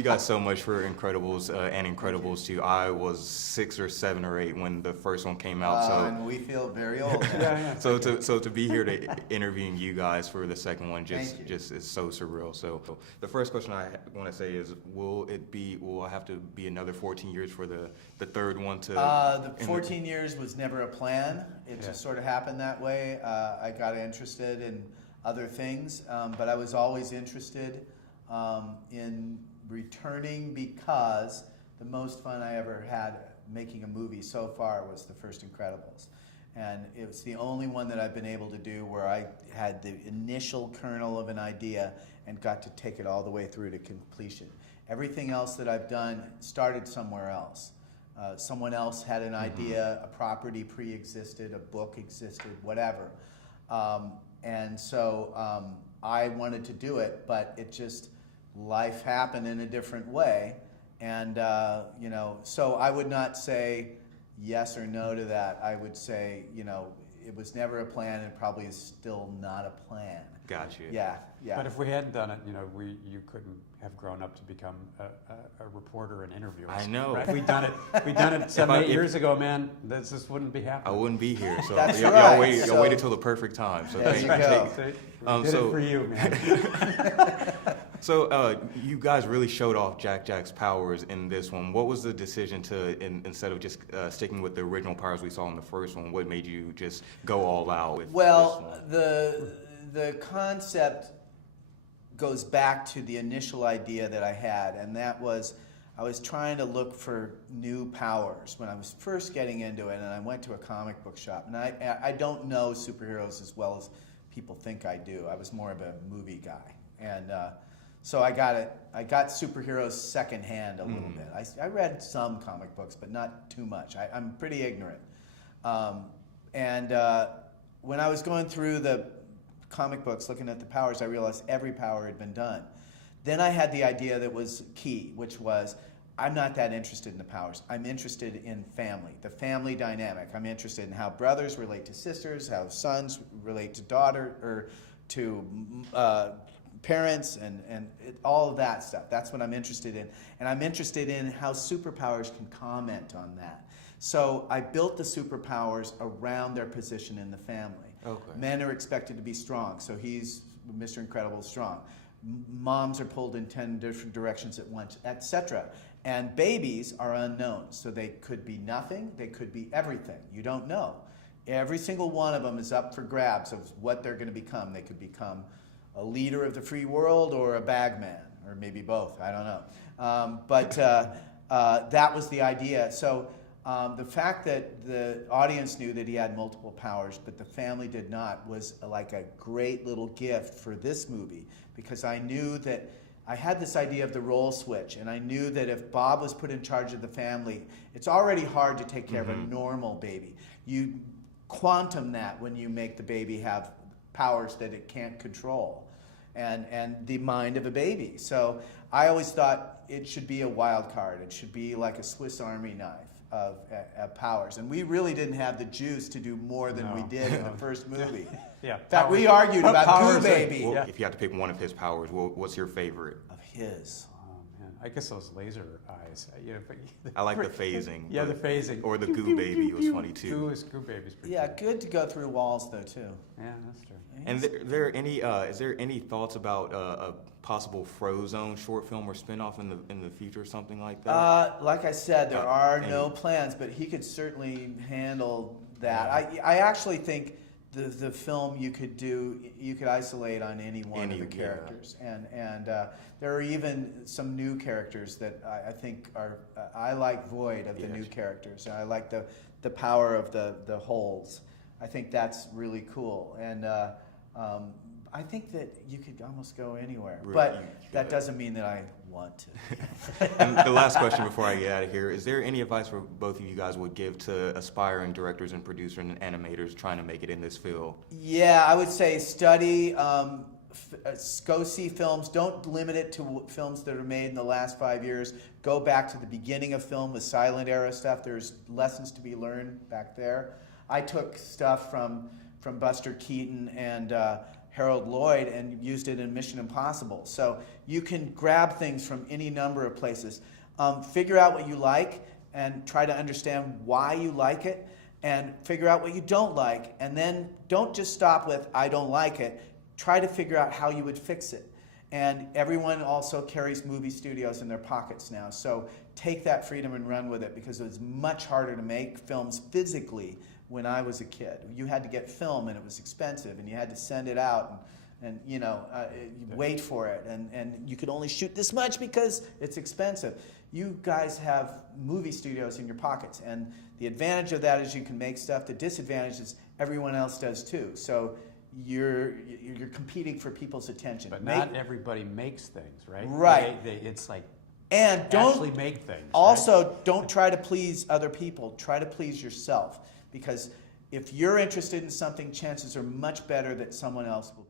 you guys so much for Incredibles and Incredibles 2. I was 6 or 7 or 8 when the first one came out. And we feel very old now. Yeah. So to be here to interviewing you guys for the second one just is so surreal. So the first question I want to say is, will I have to be another 14 years for the third one to? The 14 years was never a plan. It just sort of happened that way. I got interested in other things, but I was always interested in returning, because the most fun I ever had making a movie so far was the first Incredibles. And it was the only one that I've been able to do where I had the initial kernel of an idea and got to take it all the way through to completion. Everything else that I've done started somewhere else. Someone else had an idea, a property pre-existed, a book existed, whatever. And so I wanted to do it, but it just, life happened in a different way. And, so I would not say yes or no to that. I would say, it was never a plan, and probably is still not a plan. Gotcha. Yeah. But if we hadn't done it, you couldn't have grown up to become a reporter and interviewer. I know. Right? If we'd done it 7, 8 years ago, man, this wouldn't be happening. I wouldn't be here. So That's y'all right. y'all waited till the perfect time. So there thank you you. go. We did it for you, man. So you guys really showed off Jack's powers in this one. What was the decision to, instead of just sticking with the original powers we saw in the first one, what made you just go all out with this one? The concept goes back to the initial idea that I had, and that was I was trying to look for new powers when I was first getting into it, and I went to a comic book shop. And I don't know superheroes as well as people think I do. I was more of a movie guy. And so I got superheroes secondhand a little bit. I read some comic books, but not too much. I'm pretty ignorant. When I was going through the comic books, looking at the powers, I realized every power had been done. Then I had the idea that was key, which was, I'm not that interested in the powers. I'm interested in family, the family dynamic. I'm interested in how brothers relate to sisters, how sons relate to daughter, or to parents, and all of that stuff. That's what I'm interested in. And I'm interested in how superpowers can comment on that. So I built the superpowers around their position in the family. Okay. Men are expected to be strong, so he's Mr. Incredible strong. Moms are pulled in 10 different directions at once, etc. And babies are unknown, so they could be nothing, they could be everything. You don't know. Every single one of them is up for grabs of what they're going to become. They could become a leader of the free world or a bagman, or maybe both, I don't know. But that was the idea. So the fact that the audience knew that he had multiple powers, but the family did not, was like a great little gift for this movie, because I knew that I had this idea of the role switch, and I knew that if Bob was put in charge of the family, it's already hard to take care of a normal baby. You quantum that when you make the baby have powers that it can't control, and the mind of a baby. So I always thought it should be a wild card. It should be like a Swiss Army knife of powers. And we really didn't have the juice to do more than we did in the first movie. Yeah. In fact, we argued about Goo Baby. Well, if you had to pick one of his powers, what's your favorite? Of his. Oh, man. I guess those laser eyes. I like the phasing. Yeah, the phasing. Or the Goo Baby was funny too. Goo Baby's pretty Yeah, cool. good to go through walls though too. Yeah, that's true. And is there any thoughts about a possible Frozone short film or spinoff in the future, something like that? Like I said, there are no plans, but he could certainly handle that. I actually think the film you could isolate on any one of the characters, and there are even some new characters that I think are I like Void of the new characters. I like the power of the holes. I think that's really cool, and I think that you could almost go anywhere, but that doesn't mean that I want to. And the last question before I get out of here, is there any advice for both of you guys would give to aspiring directors and producers and animators trying to make it in this field? Yeah, I would say study, go see films. Don't limit it to films that are made in the last 5 years. Go back to the beginning of film, the silent era stuff. There's lessons to be learned back there. I took stuff from Buster Keaton and Harold Lloyd and used it in Mission Impossible. So you can grab things from any number of places. Figure out what you like and try to understand why you like it, and figure out what you don't like, and then don't just stop with I don't like it. Try to figure out how you would fix it. And everyone also carries movie studios in their pockets now, so take that freedom and run with it, because it was much harder to make films physically when I was a kid. You had to get film, and it was expensive, and you had to send it out, and you wait for it, and you could only shoot this much because it's expensive. You guys have movie studios in your pockets, and the advantage of that is you can make stuff. The disadvantage is everyone else does too. So you're competing for people's attention. But not everybody makes things, right? Right. It's like, and don't actually make things. Also, right? don't try to please other people. Try to please yourself, because if you're interested in something, chances are much better that someone else will